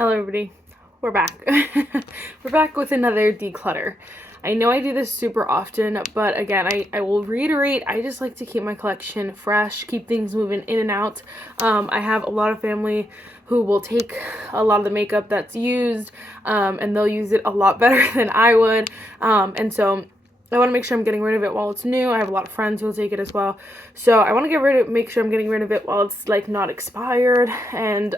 Hello everybody, we're back. We're back with another declutter. I know I do this super often, but again, I will reiterate, I just like to keep my collection fresh, keep things moving in and out. I have a lot of family who will take a lot of the makeup that's used, and they'll use it a lot better than I would, and so I want to make sure I'm getting rid of it while it's new. I have a lot of friends who will take it as well. So I want to make sure I'm getting rid of it while it's like not expired, and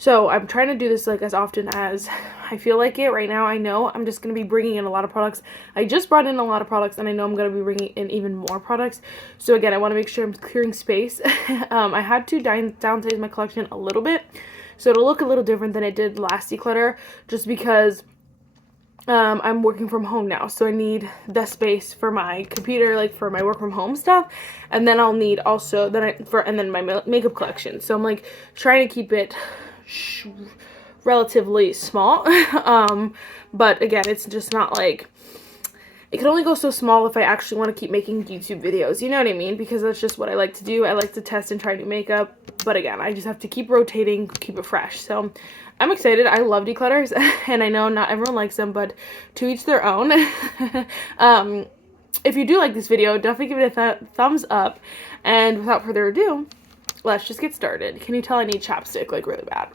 so I'm trying to do this like as often as I feel like it. Right now I know I'm just going to be bringing in a lot of products. I just brought in a lot of products and I know I'm going to be bringing in even more products. So again, I want to make sure I'm clearing space. I had to downsize my collection a little bit. So it'll look a little different than it did last declutter just because I'm working from home now, so I need the space for my computer, like for my work from home stuff, and then I'll need also my makeup collection. So I'm like trying to keep it relatively small, but again, it's just not like, it can only go so small if I actually want to keep making YouTube videos, you know what I mean? Because that's just what I like to do. I like to test and try new makeup, but again, I just have to keep rotating, keep it fresh. So I'm excited. I love declutters, and I know not everyone likes them, but to each their own. If you do like this video, definitely give it a thumbs up, and without further ado, let's just get started. Can you tell I need chapstick like really bad?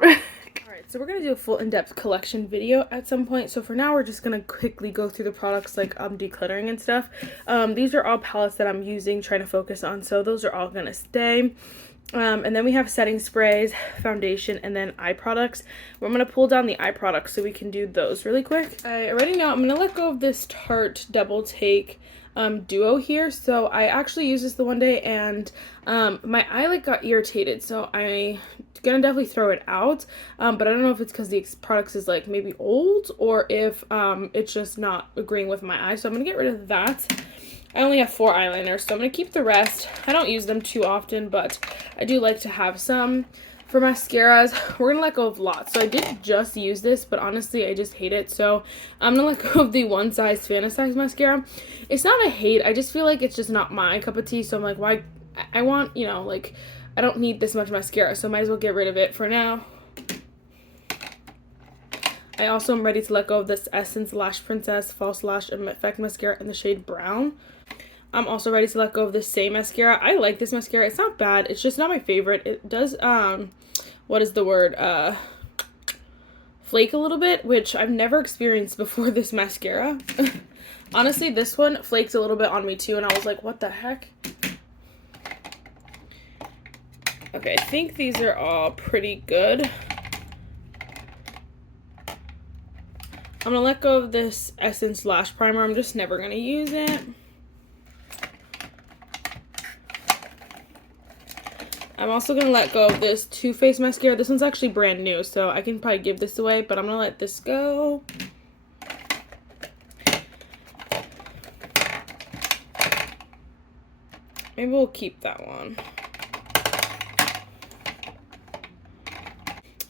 Alright, so we're going to do a full in-depth collection video at some point. So for now, we're just going to quickly go through the products like decluttering and stuff. These are all palettes that I'm using, trying to focus on. So those are all going to stay. And then we have setting sprays, foundation, and then eye products. I'm going to pull down the eye products so we can do those really quick. I already know I'm going to let go of this Tarte Double Take duo here. So I actually used this the one day and my eye like got irritated, so I'm gonna definitely throw it out, but I don't know if it's because the products is like maybe old or if it's just not agreeing with my eye, so I'm gonna get rid of that. I only have 4 eyeliners, so I'm gonna keep the rest. I don't use them too often, but I do like to have some. For mascaras, we're gonna let go of lots. So I did just use this, but honestly I just hate it, so I'm gonna let go of the One Size Fantasize mascara. It's not a hate, I just feel like it's just not my cup of tea, so I'm like, why? I want, you know, like, I don't need this much mascara, so I might as well get rid of it for now. I also am ready to let go of this Essence Lash Princess False Lash Effect Mascara in the shade Brown. I'm also ready to let go of this same mascara. I like this mascara. It's not bad. It's just not my favorite. It does, what is the word? Flake a little bit, which I've never experienced before this mascara. Honestly, this one flaked a little bit on me too, and I was like, what the heck? Okay, I think these are all pretty good. I'm gonna let go of this Essence Lash Primer. I'm just never gonna use it. I'm also going to let go of this Too Faced mascara. This one's actually brand new, so I can probably give this away, but I'm going to let this go. Maybe we'll keep that one.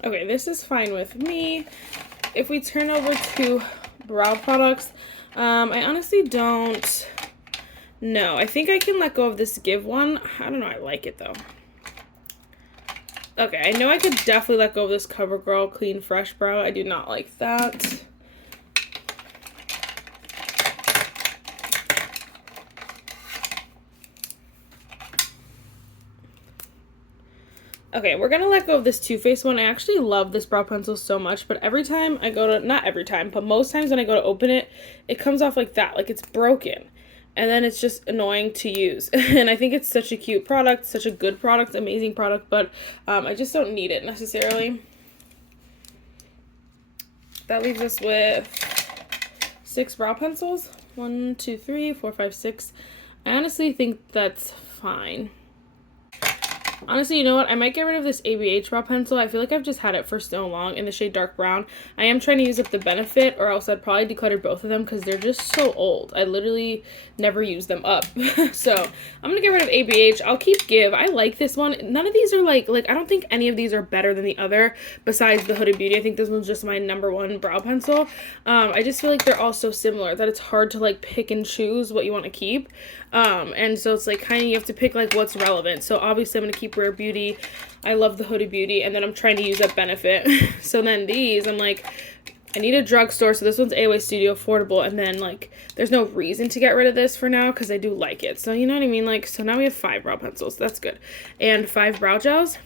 Okay, this is fine with me. If we turn over to brow products, I honestly don't know. I think I can let go of this Give one. I don't know, I like it though. Okay, I know I could definitely let go of this CoverGirl Clean Fresh Brow. I do not like that. Okay, we're gonna let go of this Too Faced one. I actually love this brow pencil so much, but every time I go to, not every time, but most times when I go to open it, it comes off like that, like it's broken. And then it's just annoying to use. And I think it's such a cute product, such a good product, amazing product, but I just don't need it necessarily. That leaves us with 6 brow pencils. 1, 2, 3, 4, 5, 6. I honestly think that's fine. Honestly, you know what? I might get rid of this ABH brow pencil. I feel like I've just had it for so long in the shade Dark Brown. I am trying to use up the Benefit, or else I'd probably declutter both of them because they're just so old. I literally never use them up. So I'm going to get rid of ABH. I'll keep Give. I like this one. None of these are like I don't think any of these are better than the other besides the Huda Beauty. I think this one's just my #1 brow pencil. I just feel like they're all so similar that it's hard to like pick and choose what you want to keep. And so it's like kind of you have to pick like what's relevant. So obviously I'm going to keep Rare Beauty. I love the Huda Beauty, and then I'm trying to use up Benefit. So then these, I'm like, I need a drugstore, so this one's AOA Studio, affordable, and then, like, there's no reason to get rid of this for now, because I do like it. So, you know what I mean? Like, so now we have 5 brow pencils. That's good. And 5 brow gels.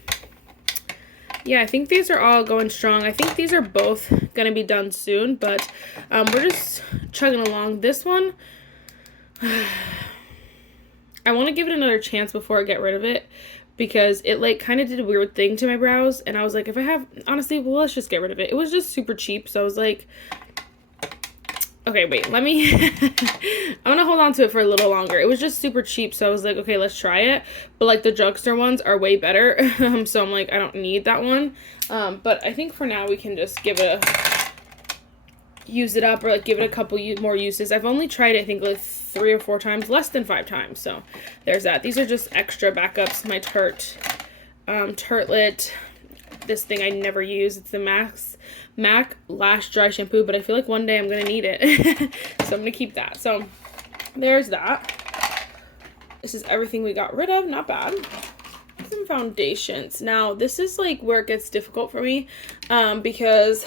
Yeah, I think these are all going strong. I think these are both going to be done soon, but we're just chugging along. This one, I want to give it another chance before I get rid of it, because it, like, kind of did a weird thing to my brows, and I was like, if I have, honestly, well, let's just get rid of it. It was just super cheap, so I was like, okay, wait, let me, I want to hold on to it for a little longer. It was just super cheap, so I was like, okay, let's try it, but, like, the drugstore ones are way better, so I'm like, I don't need that one, but I think for now we can just give it use it up, or, like, give it a couple more uses. I've only tried it, I think, like, 3 or 4 times, less than 5 times, so there's that. These are just extra backups. My Tartlet, this thing I never use, it's the MAC Lash Dry Shampoo, but I feel like one day I'm gonna need it, so I'm gonna keep that. So there's that. This is everything we got rid of. Not bad. Some foundations. Now this is, like, where it gets difficult for me, because,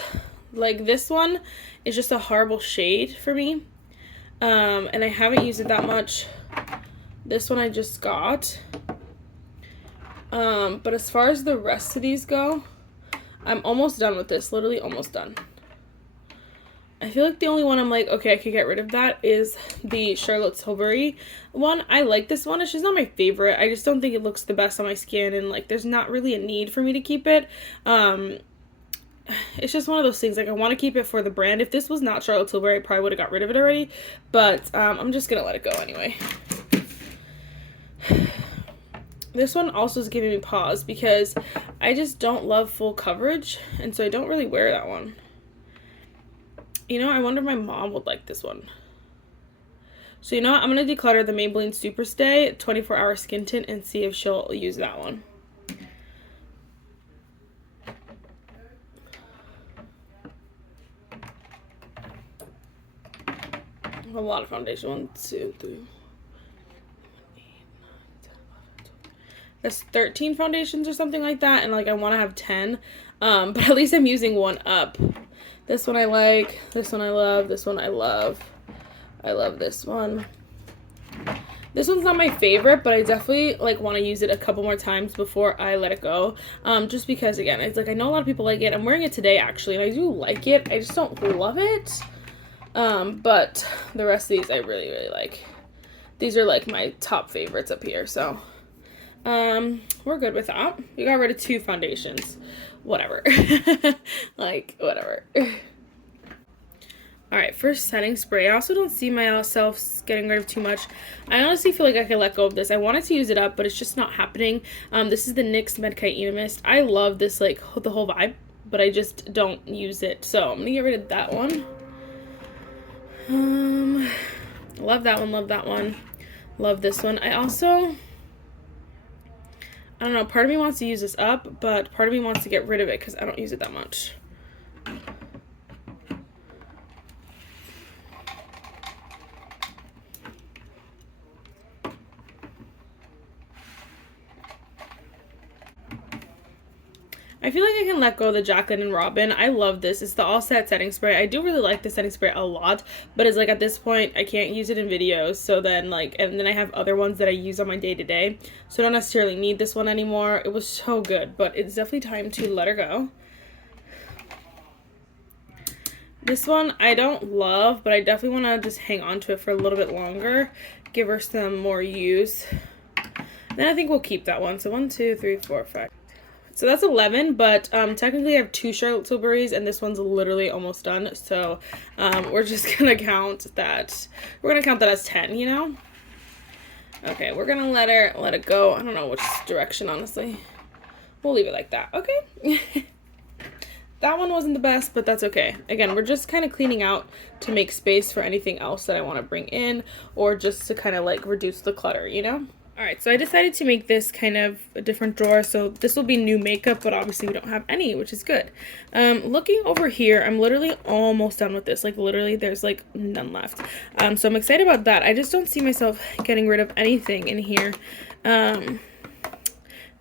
like, this one is just a horrible shade for me. And I haven't used it that much. This one I just got. But as far as the rest of these go, I'm almost done with this. Literally almost done. I feel like the only one I'm like, okay, I could get rid of that is the Charlotte Tilbury one. I like this one. It's just not my favorite. I just don't think it looks the best on my skin, and, like, there's not really a need for me to keep it. It's just one of those things, like, I want to keep it for the brand. If this was not Charlotte Tilbury, I probably would have got rid of it already, but I'm just gonna let it go anyway. This one also is giving me pause because I just don't love full coverage, and so I don't really wear that one. You know, I wonder if my mom would like this one. So, you know what? I'm gonna declutter the Maybelline Superstay 24-hour skin tint and see if she'll use that one. A lot of foundation. 1, 2, 3. That's 13 foundations or something like that, and, like, I want to have 10, but at least I'm using one up. This one I like, this one I love, this one I love. I love this one. This one's not my favorite, but I definitely, like, want to use it a couple more times before I let it go, just because, again, it's like, I know a lot of people like it. I'm wearing it today, actually, and I do like it. I just don't love it. But the rest of these I really, really like. These are, like, my top favorites up here, so we're good with that. We got rid of 2 foundations. Whatever. Like, whatever. Alright, first setting spray. I also don't see myself getting rid of too much. I honestly feel like I can let go of this. I wanted to use it up, but it's just not happening. This is the NYX Medkite Emo Mist. I love this, like, the whole vibe, but I just don't use it. So I'm gonna get rid of that one. Love that one, love that one. Love this one. I don't know, part of me wants to use this up, but part of me wants to get rid of it because I don't use it that much. I feel like I can let go of the Jaclyn and Robin. I love this. It's the All Set setting spray. I do really like the setting spray a lot, but it's like at this point I can't use it in videos. So then, like, and then I have other ones that I use on my day-to-day. So I don't necessarily need this one anymore. It was so good, but it's definitely time to let her go. This one I don't love, but I definitely want to just hang on to it for a little bit longer. Give her some more use. Then I think we'll keep that one. So 1, 2, 3, 4, 5. So that's 11, but technically I have 2 Charlotte Tilburys, and this one's literally almost done. So we're just gonna count that. We're gonna count that as 10, you know. Okay, we're gonna let it go. I don't know which direction, honestly. We'll leave it like that. Okay. That one wasn't the best, but that's okay. Again, we're just kind of cleaning out to make space for anything else that I want to bring in, or just to kind of, like, reduce the clutter, you know. Alright, so I decided to make this kind of a different drawer, so this will be new makeup, but obviously we don't have any, which is good. Looking over here, I'm literally almost done with this, like, literally there's, like, none left. So I'm excited about that. I just don't see myself getting rid of anything in here.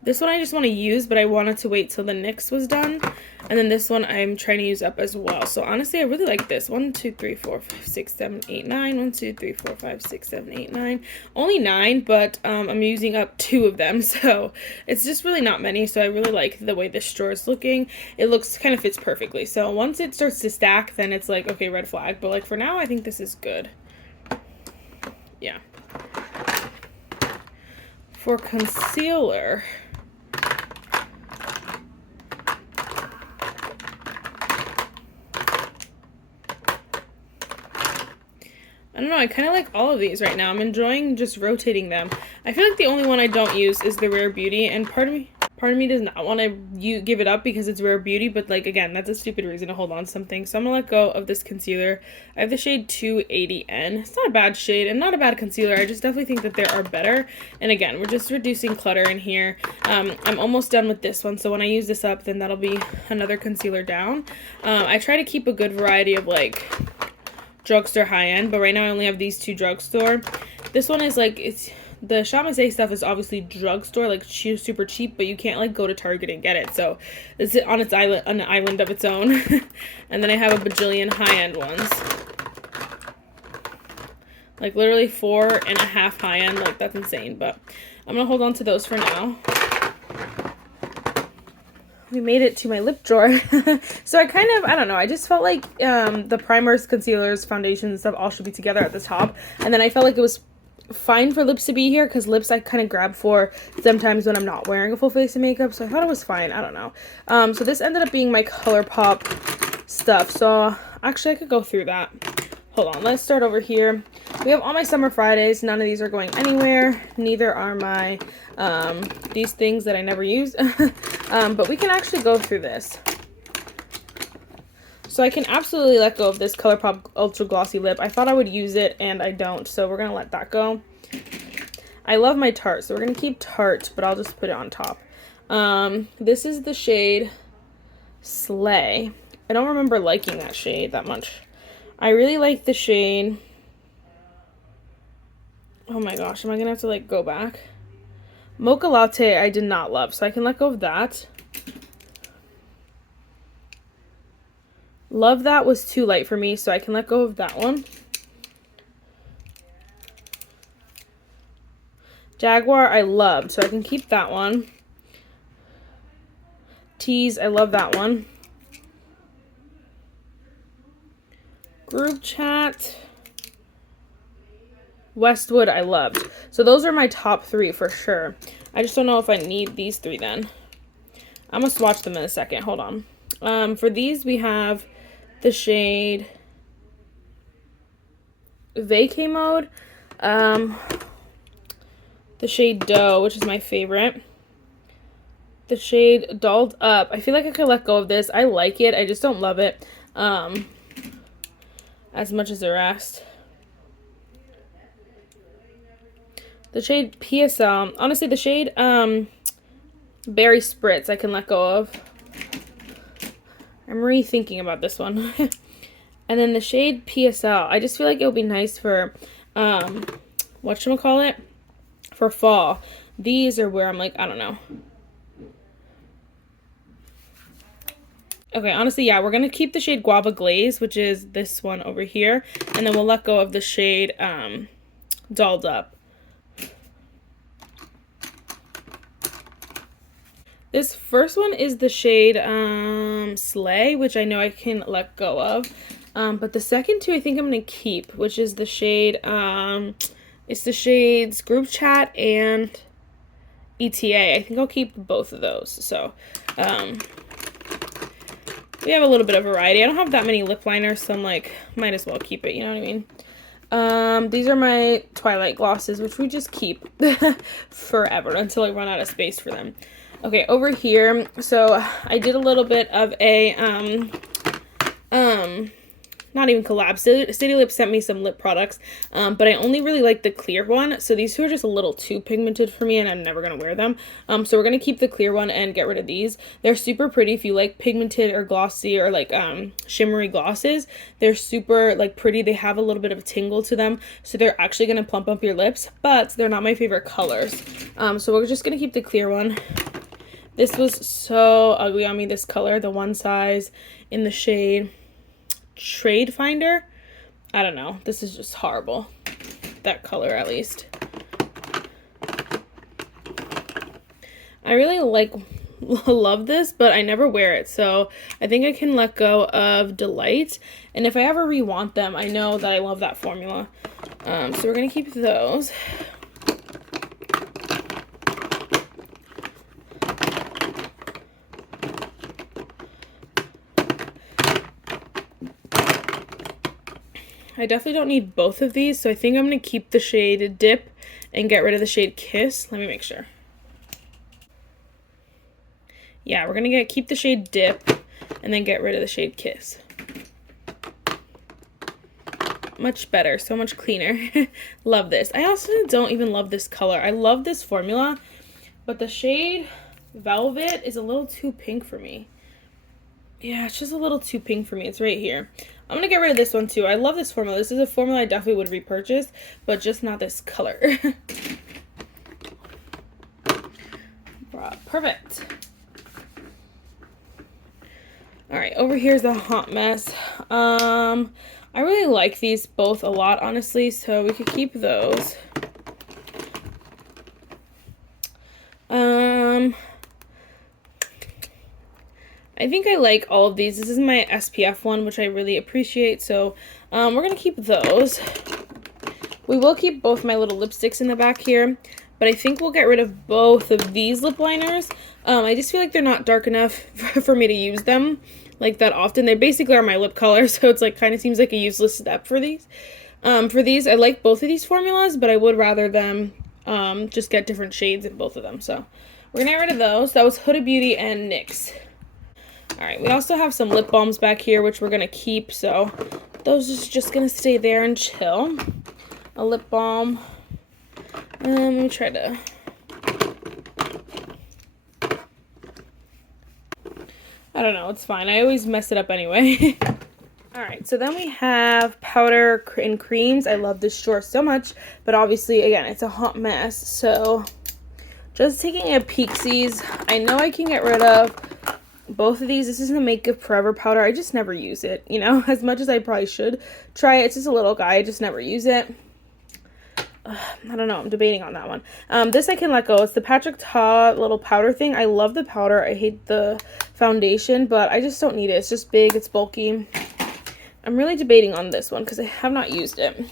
This one I just want to use, but I wanted to wait till the NYX was done. And then this one I'm trying to use up as well. So honestly, I really like this. 1, 2, 3, 4, 5, 6, 7, 8, 9. 1, 2, 3, 4, 5, 6, 7, 8, 9. Only 9, but I'm using up 2 of them. So it's just really not many. So I really like the way this drawer is looking. It looks kind of fits perfectly. So once it starts to stack, then it's like, okay, red flag. But like for now, I think this is good. Yeah. For concealer, I don't know, I kind of like all of these right now. I'm enjoying just rotating them. I feel like the only one I don't use is the Rare Beauty, and part of me does not want to give it up because it's Rare Beauty, but like again, that's a stupid reason to hold on to something. So I'm gonna let go of this concealer. I have the shade 280N. It's not a bad shade and not a bad concealer. I just definitely think that there are better. And again, we're just reducing clutter in here. I'm almost done with this one, so when I use this up, then that'll be another concealer down. I try to keep a good variety of like drugstore high-end, but right now I only have these 2 drugstore. This one is like, it's the Shop Say stuff is obviously drugstore, like super cheap, but you can't like go to Target and get it, so it's on its island, on an island of its own. And then I have a bajillion high-end ones, like literally 4.5 high-end. Like that's insane, but I'm gonna hold on to those for now. We made it to my lip drawer. So I don't know, I just felt like the primers, concealers, foundations, and stuff all should be together at the top. And then I felt like it was fine for lips to be here because lips I kind of grab for sometimes when I'm not wearing a full face of makeup. So I thought it was fine. I don't know. So this ended up being my ColourPop stuff. So actually I could go through that. Hold on, let's start over here. We have all my Summer Fridays. None of these are going anywhere. Neither are my these things that I never use. But we can actually go through this. So I can absolutely let go of this ColourPop Ultra Glossy Lip. I thought I would use it and I don't, so we're going to let that go. I love my Tarte, so we're going to keep Tarte, but I'll just put it on top. This is the shade Slay. I don't remember liking that shade that much. I really like the shade. Oh my gosh, am I going to have to like go back? Mocha Latte I did not love, so I can let go of that. Love That was too light for me, so I can let go of that one. Jaguar I loved, so I can keep that one. Tease, I love that one. Group Chat. Westwood I loved. So those are my top 3 for sure. I just don't know if I need these 3 then. I'm gonna swatch them in a second. Hold on. For these we have the shade Vacay Mode, the shade Dough, which is my favorite, the shade Dolled Up. I feel like I could let go of this. I like it, I just don't love it as much as the rest. The shade PSL, honestly the shade Berry Spritz I can let go of. I'm rethinking about this one. And then the shade PSL, I just feel like it would be nice for, whatchamacallit, for fall. These are where I'm like, I don't know. Okay, honestly, yeah, we're going to keep the shade Guava Glaze, which is this one over here. And then we'll let go of the shade Dolled Up. This first one is the shade Slay, which I know I can let go of. But the second 2 I think I'm going to keep, which is the shade, it's the shades Group Chat and ETA. I think I'll keep both of those. So, we have a little bit of variety. I don't have that many lip liners, so I'm like, might as well keep it, you know what I mean? These are my Twilight glosses, which we just keep forever until I run out of space for them. Okay, over here, so I did a little bit of a not even collab. City Lips sent me some lip products, but I only really like the clear one. So these two are just a little too pigmented for me, and I'm never gonna wear them. So we're gonna keep the clear one and get rid of these. They're super pretty if you like pigmented or glossy or like shimmery glosses. They're super like pretty. They have a little bit of a tingle to them, so they're actually gonna plump up your lips, but they're not my favorite colors. So we're just gonna keep the clear one. This was so ugly on me, this color, the one size in the shade Trade Finder. I don't know. This is just horrible. That color, at least. I really love this, but I never wear it, so I think I can let go of Delight. And if I ever re-want them, I know that I love that formula. So we're gonna keep those. I definitely don't need both of these, so I think I'm going to keep the shade Dip and get rid of the shade Kiss. Let me make sure. Yeah, we're going to keep the shade Dip and then get rid of the shade Kiss. Much better, so much cleaner. Love this. I also don't even love this color. I love this formula, but the shade Velvet is a little too pink for me. Yeah, it's just a little too pink for me. It's right here. I'm going to get rid of this one too. I love this formula. This is a formula I definitely would repurchase, but just not this color. Perfect. Alright, over here's the Hot Mess. I really like these both a lot, honestly, so we could keep those. I think I like all of these. This is my SPF one, which I really appreciate, so we're going to keep those. We will keep both my little lipsticks in the back here, but I think we'll get rid of both of these lip liners. I just feel like they're not dark enough for me to use them like that often. They basically are my lip color, so it's like kind of seems like a useless step for these. I like both of these formulas, but I would rather them just get different shades in both of them. So we're going to get rid of those. That was Huda Beauty and NYX. Alright, we also have some lip balms back here, which we're going to keep, so those are just going to stay there and chill. A lip balm. Let me try to... I don't know, it's fine. I always mess it up anyway. Alright, so then we have powder and creams. I love this drawer so much, but obviously, again, it's a hot mess, so just taking a peeksies. I know I can get rid of both of these. This is the Makeup Forever powder. I just never use it, you know, as much as I probably should try it. It's just a little guy. I just never use it. I don't know. I'm debating on that one. This I can let go. It's the Patrick Ta little powder thing. I love the powder. I hate the foundation, but I just don't need it. It's just big. It's bulky. I'm really debating on this one because I have not used it.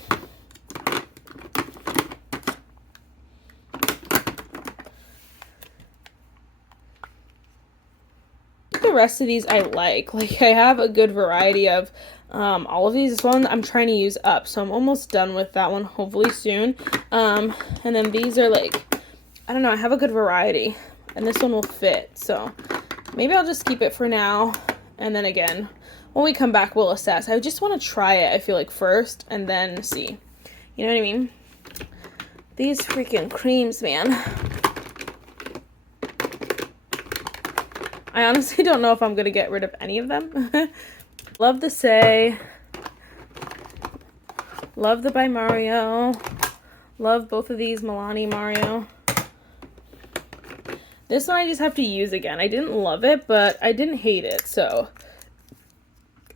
The rest of these I like I have a good variety of all of these. This one I'm trying to use up, so I'm almost done with that one, hopefully soon. And then these are like, I don't know, I have a good variety, and this one will fit, so maybe I'll just keep it for now, and then again when we come back we'll assess. I just want to try it, I feel like, first and then see, you know what I mean? These freaking creams, man. I honestly don't know if I'm going to get rid of any of them. Love the Say. Love the By Mario. Love both of these, Milani Mario. This one I just have to use again. I didn't love it, but I didn't hate it. So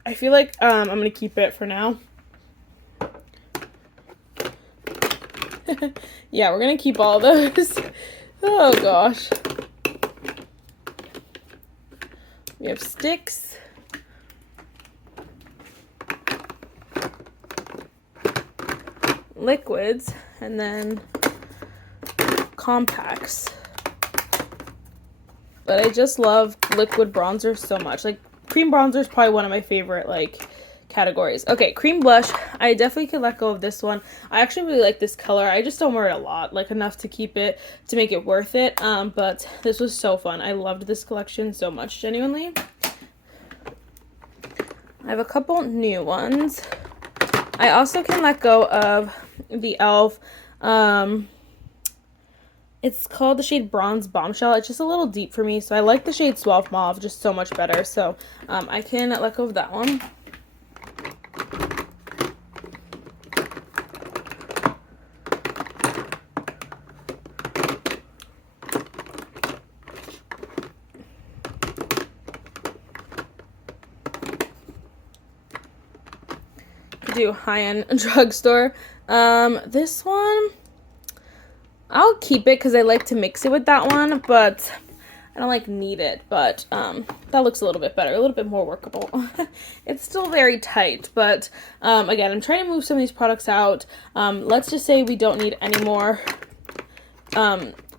I feel like I'm going to keep it for now. Yeah, we're going to keep all those. Oh, gosh. We have sticks. Liquids. And then compacts. But I just love liquid bronzer so much. Like, cream bronzer is probably one of my favorite, like, categories. Okay, cream blush. I definitely could let go of this one. I actually really like this color. I just don't wear it a lot, like enough to keep it, to make it worth it. But this was so fun. I loved this collection so much, genuinely. I have a couple new ones. I also can let go of the e.l.f. It's called the shade Bronze Bombshell. It's just a little deep for me, so I like the shade Suave Mauve just so much better. So I can let go of that one. Do high-end drugstore. This one, I'll keep it because I like to mix it with that one, but I don't like need it. But that looks a little bit better, a little bit more workable. It's still very tight, but again, I'm trying to move some of these products out. Let's just say we don't need any more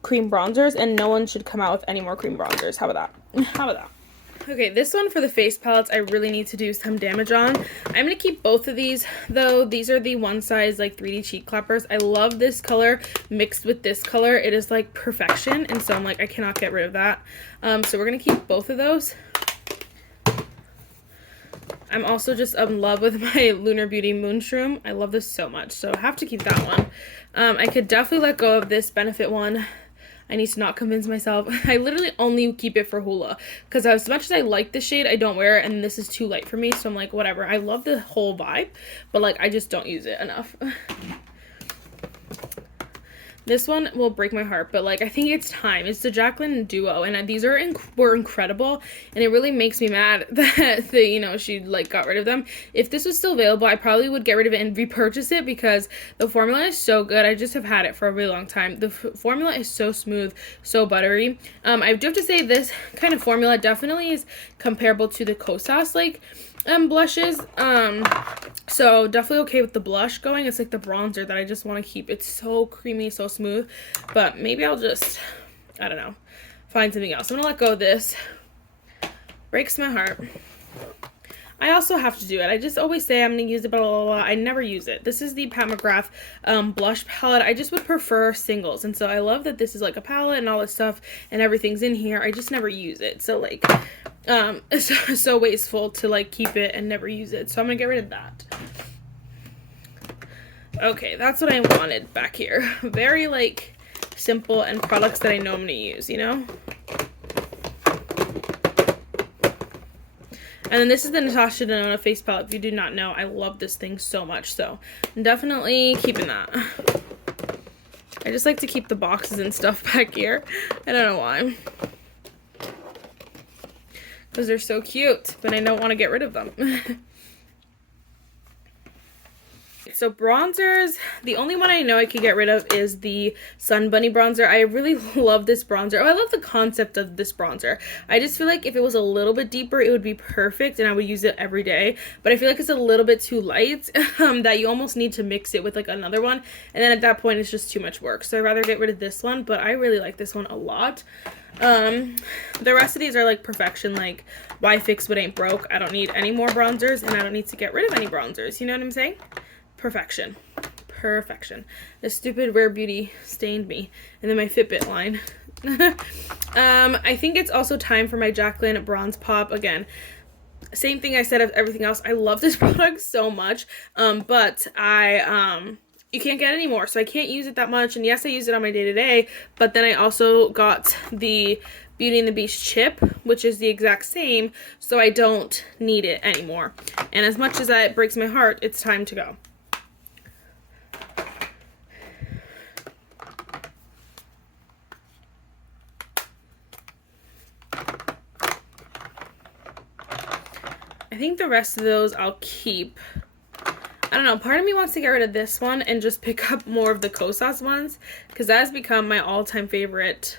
cream bronzers, and no one should come out with any more cream bronzers. How about that? How about that? Okay, this one for the face palettes, I really need to do some damage on. I'm going to keep both of these, though. These are the one size, like, 3D cheek clappers. I love this color mixed with this color. It is, like, perfection, and so I'm like, I cannot get rid of that. So we're going to keep both of those. I'm also just in love with my Lunar Beauty Moonshroom. I love this so much, so I have to keep that one. I could definitely let go of this Benefit one. I need to not convince myself. I literally only keep it for Hoola because as much as I like this shade, I don't wear it, and this is too light for me, so I'm like, whatever. I love the whole vibe, but like I just don't use it enough. This one will break my heart, but like I think it's time. It's the Jaclyn Duo, and these were incredible, and it really makes me mad that she like got rid of them. If this was still available, I probably would get rid of it and repurchase it because the formula is so good. I just have had it for a really long time. The formula is so smooth, so buttery. I do have to say this kind of formula definitely is comparable to the Kosas blushes. So definitely okay with the blush going. It's like the bronzer that I just want to keep. It's so creamy, so smooth, but maybe I'll just, I don't know, find something else. I'm gonna let go of this. Breaks my heart. I also have to do it. I just always say I'm gonna use it, blah, blah, blah. I never use it. This is the Pat McGrath blush palette. I just would prefer singles, and so I love that this is like a palette and all this stuff and everything's in here. I just never use it. So like it's so wasteful to like keep it and never use it, so I'm gonna get rid of that. Okay, that's what I wanted back here. Very like simple and products that I know I'm gonna use, you know. And then this is the Natasha Denona face palette. If you do not know, I love this thing so much, so I'm definitely keeping that. I just like to keep the boxes and stuff back here. I don't know why. Because they're so cute, but I don't want to get rid of them. So bronzers, the only one I know I could get rid of is the Sun Bunny bronzer. I really love this bronzer. Oh, I love the concept of this bronzer. I just feel like if it was a little bit deeper, it would be perfect and I would use it every day. But I feel like it's a little bit too light that you almost need to mix it with like another one. And then at that point, it's just too much work. So I'd rather get rid of this one, but I really like this one a lot. The rest of these are like perfection, like why fix what ain't broke? I don't need any more bronzers and I don't need to get rid of any bronzers. You know what I'm saying? Perfection. Perfection. This stupid Rare Beauty stained me. And then my Fitbit line. I think it's also time for my Jaclyn Bronze Pop. Again, same thing I said of everything else. I love this product so much. But you can't get any more, so I can't use it that much. And yes, I use it on my day-to-day, but then I also got the Beauty and the Beast chip, which is the exact same, so I don't need it anymore. And as much as that breaks my heart, it's time to go. I think the rest of those I'll keep. I don't know, part of me wants to get rid of this one and just pick up more of the Kosas ones, because that has become my all-time favorite.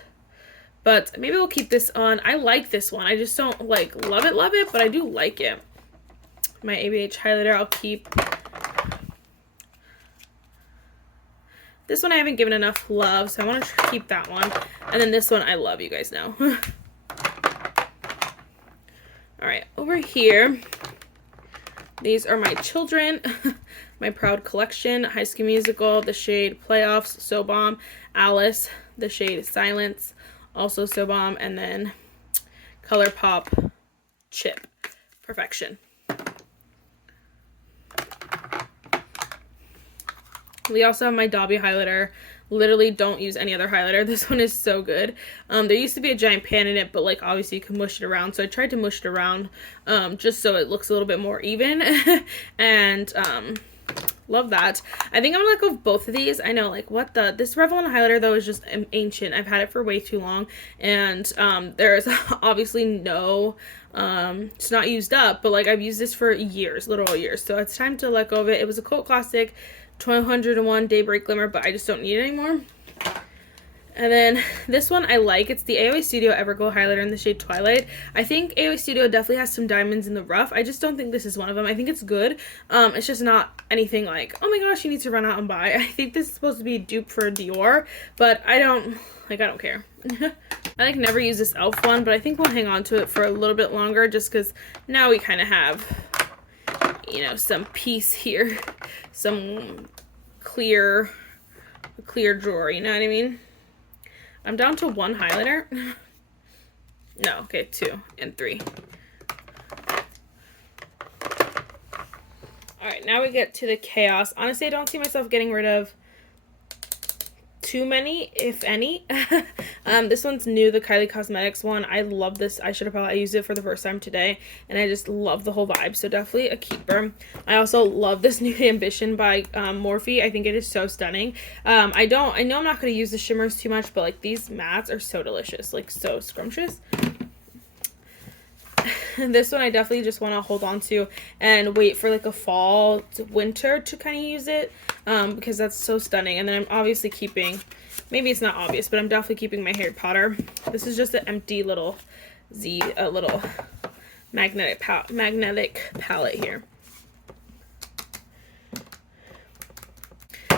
But maybe we'll keep this on. I like this one. I just don't, like, love it, but I do like it. My ABH highlighter I'll keep. This one I haven't given enough love, so I want to keep that one. And then this one I love, you guys know. Alright, over here, these are my children. My Proud Collection, High School Musical, the shade Playoffs, So Bomb, Alice, the shade Silence, also So Bomb, and then ColourPop Chip, Perfection. We also have my Dobby highlighter. Literally don't use any other highlighter. This one is so good. There used to be a giant pan in it, but like obviously you can mush it around. So I tried to mush it around just so it looks a little bit more even. And love that. I think I'm gonna let go of both of these. I know, like, what the, this Revlon highlighter though is just ancient. I've had it for way too long, and there's obviously no it's not used up, but like I've used this for years, literal years, so it's time to let go of it. It was a cult classic, 201 Daybreak Glimmer, but I just don't need it anymore. And then this one I like. It's the AOA Studio Everglow highlighter in the shade Twilight. I think AOA Studio definitely has some diamonds in the rough. I just don't think this is one of them. I think it's good. It's just not anything like, oh my gosh, you need to run out and buy. I think this is supposed to be a dupe for Dior, but I don't care. I like never use this e.l.f. one, but I think we'll hang on to it for a little bit longer just because now we kind of have, you know, some peace here. Some clear drawer, you know what I mean? I'm down to one highlighter. No, okay, 2 and 3. Alright, now we get to the chaos. Honestly, I don't see myself getting rid of too many, if any. This one's new, the Kylie Cosmetics one. I love this eyeshadow palette. I used it for the first time today, and I just love the whole vibe, so definitely a keeper. I also love this Nude Ambition by Morphe. I think it is so stunning. I know I'm not going to use the shimmers too much, but like these mattes are so delicious, like so scrumptious. This one I definitely just want to hold on to and wait for like a fall to winter to kind of use it, because that's so stunning. And then I'm obviously keeping, maybe it's not obvious, but I'm definitely keeping my Harry Potter. This is just an empty little little magnetic palette here.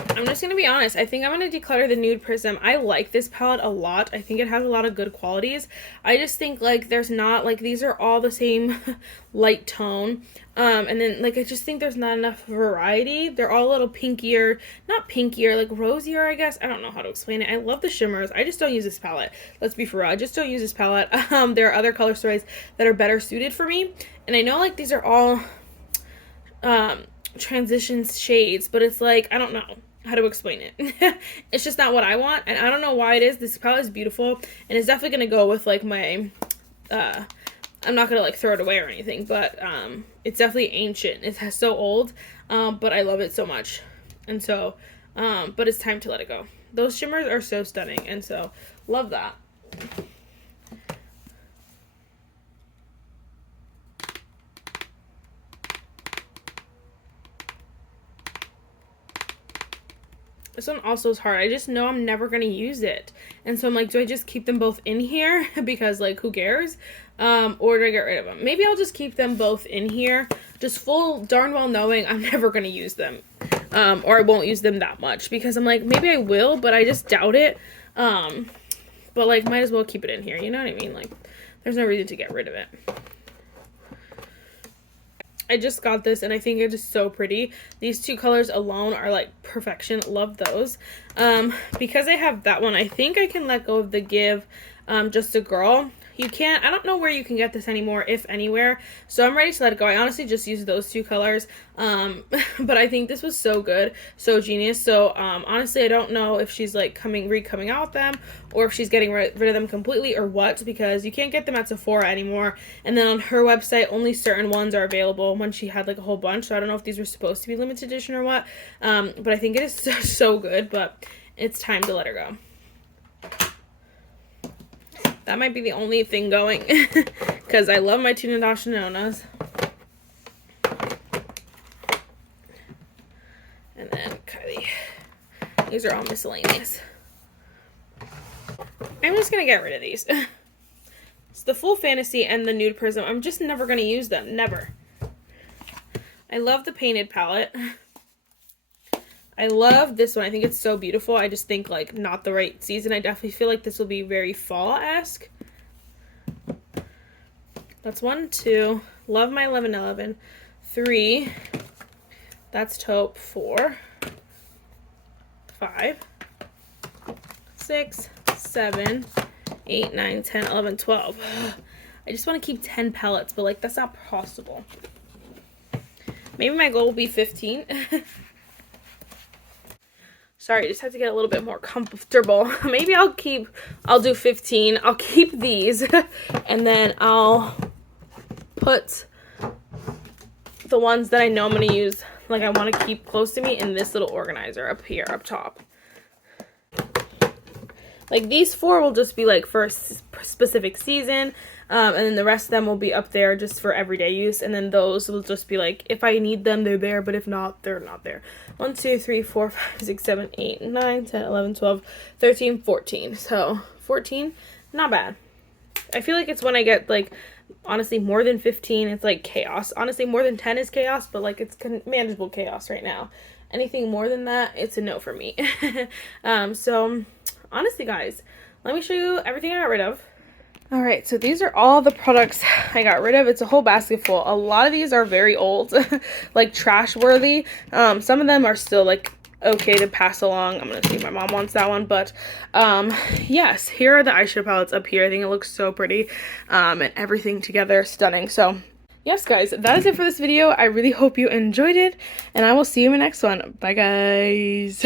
I'm just going to be honest. I think I'm going to declutter the Nude Prism. I like this palette a lot. I think it has a lot of good qualities. I just think, like, there's not, like, these are all the same light tone. And then, like, I just think there's not enough variety. They're all a little pinkier. Not pinkier, like, rosier, I guess. I don't know how to explain it. I love the shimmers. I just don't use this palette. Let's be for real. I just don't use this palette. There are other color stories that are better suited for me. And I know, like, these are all transition shades, but it's like, I don't know how to explain it. It's just not what I want, and I don't know why it is. This palette is beautiful, and it's definitely gonna go with like my I'm not gonna like throw it away or anything, but it's definitely ancient. It's so old, but I love it so much, and so but it's time to let it go. Those shimmers are so stunning, and so love that. This one also is hard. I just know I'm never going to use it. And so I'm like, do I just keep them both in here? Because, like, who cares? Or do I get rid of them? Maybe I'll just keep them both in here. Just full darn well knowing I'm never going to use them. Or I won't use them that much. Because I'm like, maybe I will, but I just doubt it. But, like, might as well keep it in here. You know what I mean? Like, there's no reason to get rid of it. I just got this and I think it is so pretty. These two colors alone are like perfection. Love those. Because I have that one, I think I can let go of the Give Just a Girl. You can't, I don't know where you can get this anymore, if anywhere. So I'm ready to let it go. I honestly just used those two colors. But I think this was so good, so genius. So honestly, I don't know if she's like coming out with them, or if she's getting rid of them completely, or what, because you can't get them at Sephora anymore. And then on her website, only certain ones are available when she had like a whole bunch. So I don't know if these were supposed to be limited edition or what. But I think it is so good, but it's time to let her go. That might be the only thing going, because I love my Tuna Dashinonas. And then Kylie. These are all miscellaneous. I'm just going to get rid of these. It's the Full Fantasy and the Nude Prism. I'm just never going to use them. Never. I love the Painted palette. I love this one. I think it's so beautiful. I just think, like, not the right season. I definitely feel like this will be very fall-esque. That's 1, 2. Love my 1111. 3. That's taupe. 4. 5. 6. 7. 8, 9, 10, 11, 12. I just want to keep 10 palettes, but, like, that's not possible. Maybe my goal will be 15. Sorry, I just had to get a little bit more comfortable. Maybe I'll do 15. I'll keep these and then I'll put the ones that I know I'm going to use, like I want to keep close to me, in this little organizer up here, up top. Like these 4 will just be like for a specific season, and then the rest of them will be up there just for everyday use, and then those will just be like, if I need them, they're there, but if not, they're not there. 1, 2, 3, 4, 5, 6, 7, 8, 9, 10, 11, 12, 13, 14. So 14, not bad. I feel like it's when I get like, honestly, more than 15, it's like chaos. Honestly, more than 10 is chaos, but like it's manageable chaos right now. Anything more than that, it's a no for me. So honestly, guys, let me show you everything I got rid of. All right, so these are all the products I got rid of. It's a whole basket full. A lot of these are very old, like trash worthy. Some of them are still like okay to pass along. I'm gonna see if my mom wants that one, but yes, here are the eyeshadow palettes up here. I think it looks so pretty, and everything together stunning. So yes, guys, that is it for this video. I really hope you enjoyed it, and I will see you in the next one. Bye, guys.